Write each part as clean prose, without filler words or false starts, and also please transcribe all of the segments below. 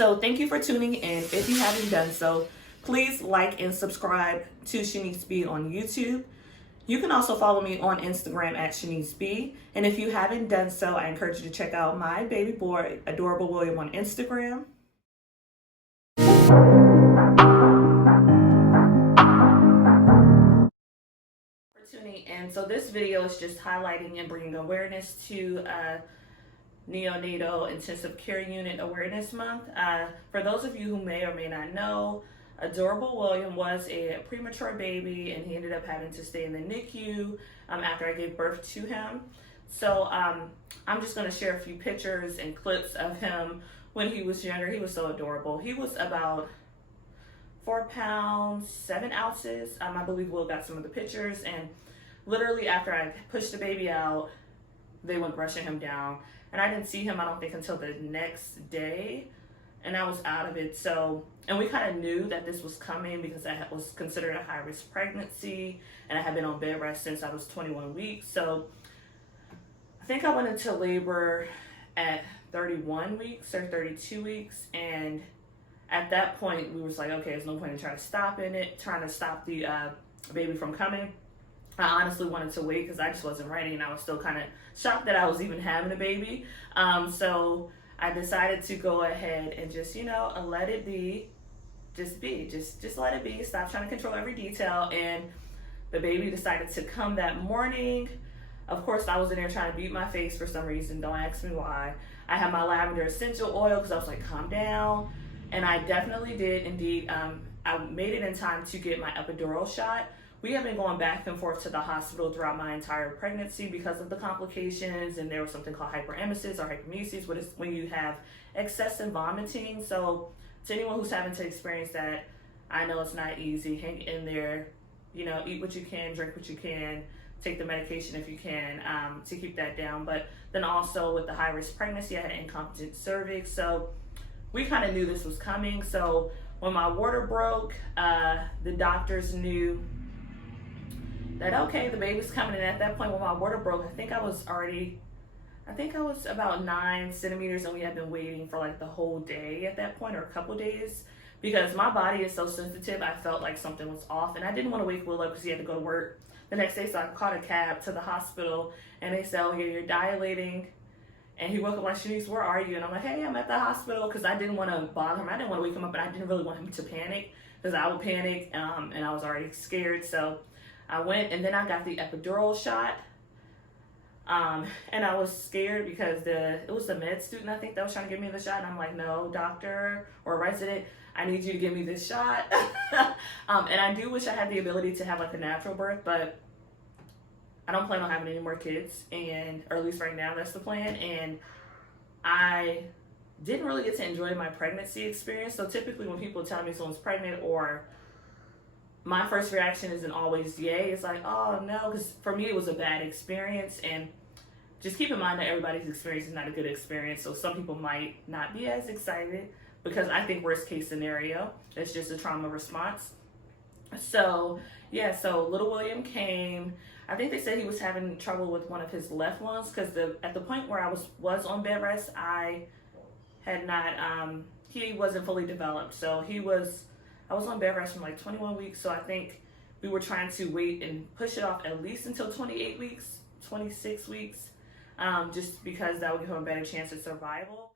So thank you for tuning in. If you haven't done so, please like and subscribe to Shaniece Be on YouTube. You can also follow me on Instagram at Shaniece Be. And if you haven't done so, I encourage you to check out my baby boy, Adorable William, on Instagram. For tuning in. So this video is just highlighting and bringing awareness to Neonatal Intensive Care Unit Awareness Month. For those of you who may or may not know, Adorable William was a premature baby and he ended up having to stay in the NICU after I gave birth to him. So I'm just going to share a few pictures and clips of him when he was younger. He was so adorable. He was about 4 pounds, 7 ounces. I believe Will got some of the pictures, and literally after I pushed the baby out, they went brushing him down. And I didn't see him, I don't think, until the next day, and I was out of it. So, and we kind of knew that this was coming because I was considered a high-risk pregnancy, and I had been on BedRest since I was 21 weeks. So I think I went into labor at 31 weeks or 32 weeks, and at that point, we was like, okay, there's no point in trying to stop the baby from coming. I honestly wanted to wait because I just wasn't ready, and I was still kind of shocked that I was even having a baby. So I decided to go ahead and just, let it be. Just let it be. Stop trying to control every detail. And the baby decided to come that morning. Of course, I was in there trying to beat my face for some reason. Don't ask me why. I had my lavender essential oil because I was like, calm down. And I definitely did indeed. I made it in time to get my epidural shot. We have been going back and forth to the hospital throughout my entire pregnancy because of the complications, and there was something called hyperemesis or hyperemesis, which is when you have excessive vomiting. So to anyone who's having to experience that, I know it's not easy. Hang in there, eat what you can, drink what you can, take the medication if you can to keep that down. But then also with the high-risk pregnancy, I had incompetent cervix. So we kind of knew this was coming. So when my water broke, the doctors knew that, okay, the baby's coming. And at that point when my water broke, I think I was about 9 centimeters, and we had been waiting for like the whole day at that point, or a couple days, because my body is so sensitive. I felt like something was off, and I didn't want to wake Will up because he had to go to work the next day. So I caught a cab to the hospital, and they said, oh yeah, you're dilating. And he woke up like, Shaniece, where are you? And I'm like, hey, I'm at the hospital, because I didn't want to bother him. I didn't want to wake him up, and I didn't really want him to panic, because I would panic, and I was already scared. So I went, and then I got the epidural shot. And I was scared because it was the med student, I think, that was trying to give me the shot. And I'm like, no, doctor or resident, I need you to give me this shot. And I do wish I had the ability to have like a natural birth, but I don't plan on having any more kids, or at least right now, that's the plan. And I didn't really get to enjoy my pregnancy experience. So typically when people tell me someone's pregnant, or my first reaction isn't always yay. It's like, oh no, because for me it was a bad experience. And just keep in mind that everybody's experience is not a good experience. So some people might not be as excited, because I think worst case scenario, it's just a trauma response. So yeah, so little William came. I think they said he was having trouble with one of his left lungs, because at the point where I was on bed rest, I had not, he wasn't fully developed. So I was on bed rest from like 21 weeks. So I think we were trying to wait and push it off at least until 28 weeks, 26 weeks, just because that would give him a better chance at survival.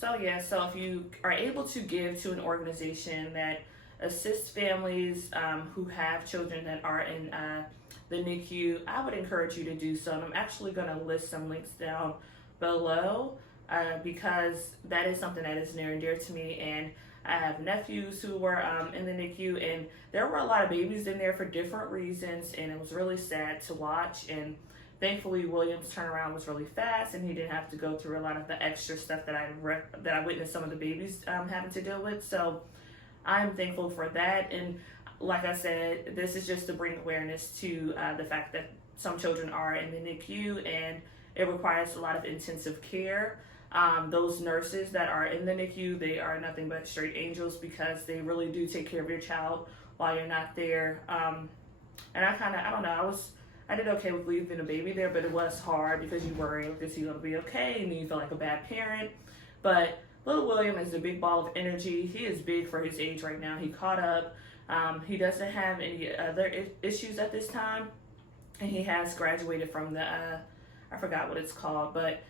So yeah, so if you are able to give to an organization that assists families who have children that are in the NICU, I would encourage you to do so. And I'm actually going to list some links down below because that is something that is near and dear to me. And I have nephews who were in the NICU, and there were a lot of babies in there for different reasons, and it was really sad to watch. And thankfully, William's turnaround was really fast, and he didn't have to go through a lot of the extra stuff that I witnessed some of the babies having to deal with. So I'm thankful for that. And like I said, this is just to bring awareness to the fact that some children are in the NICU and it requires a lot of intensive care. Those nurses that are in the NICU, they are nothing but straight angels because they really do take care of your child while you're not there. And I don't know, I did okay with leaving a baby there, but it was hard because you worry, is he going to be okay? And then you feel like a bad parent. But little William is a big ball of energy. He is big for his age right now. He caught up. He doesn't have any other issues at this time. And he has graduated from the, I forgot what it's called, but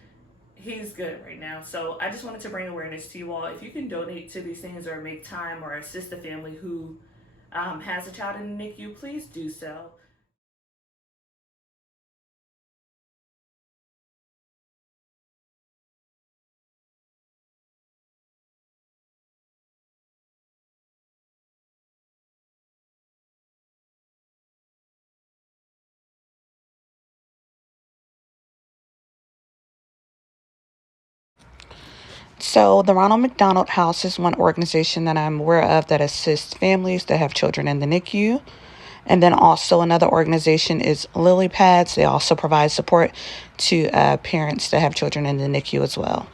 he's good right now. So I just wanted to bring awareness to you all. If you can donate to these things or make time or assist a family who has a child in the NICU, please do so. So, the Ronald McDonald House is one organization that I'm aware of that assists families that have children in the NICU. And then also another organization is Lily Pads. They also provide support to parents that have children in the NICU as well.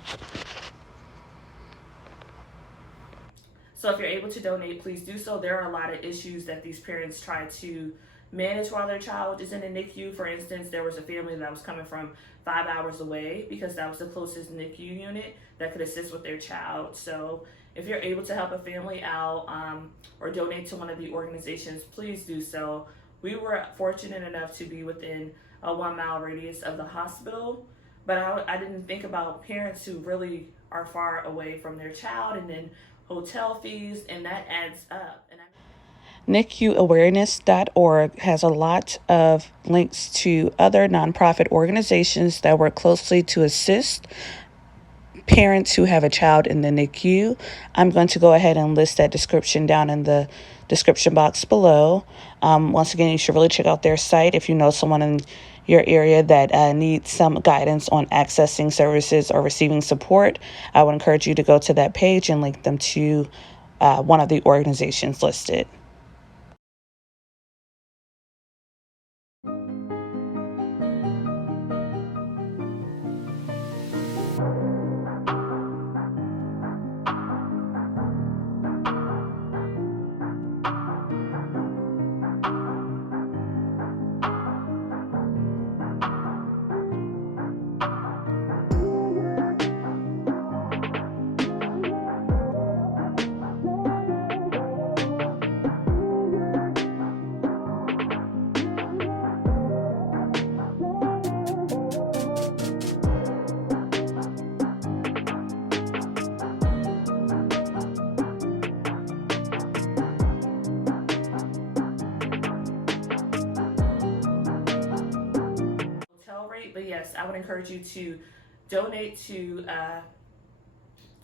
So if you're able to donate, please do so. There are a lot of issues that these parents try to manage while their child is in the NICU. For instance, there was a family that was coming from 5 hours away because that was the closest NICU unit that could assist with their child. So if you're able to help a family out or donate to one of the organizations, please do so. We were fortunate enough to be within a 1 mile radius of the hospital, but I didn't think about parents who really are far away from their child, and then hotel fees, and that adds up. NICUawareness.org has a lot of links to other nonprofit organizations that work closely to assist parents who have a child in the NICU. I'm going to go ahead and list that description down in the description box below. Once again, you should really check out their site if you know someone in your area that needs some guidance on accessing services or receiving support. I would encourage you to go to that page and link them to one of the organizations listed. Hotel rate, but yes, I would encourage you to donate to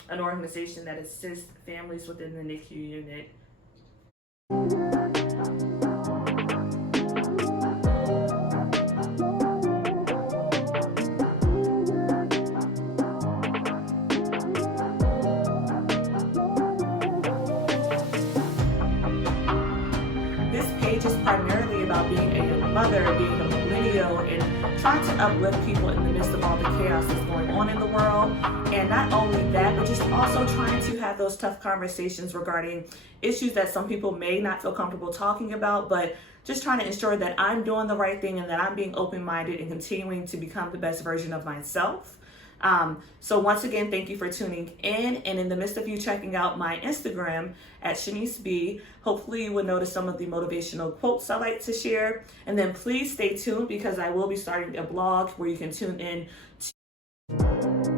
an organization that assists families within the NICU unit. This page is primarily about being a mother, being a millennial, and trying to uplift people in the midst of all the chaos that's going on in the world. And not only that, but just also trying to have those tough conversations regarding issues that some people may not feel comfortable talking about, but just trying to ensure that I'm doing the right thing and that I'm being open-minded and continuing to become the best version of myself. So once again, thank you for tuning in. And in the midst of you checking out my Instagram at Shaniece B, hopefully you will notice some of the motivational quotes I like to share. And then please stay tuned because I will be starting a blog where you can tune in to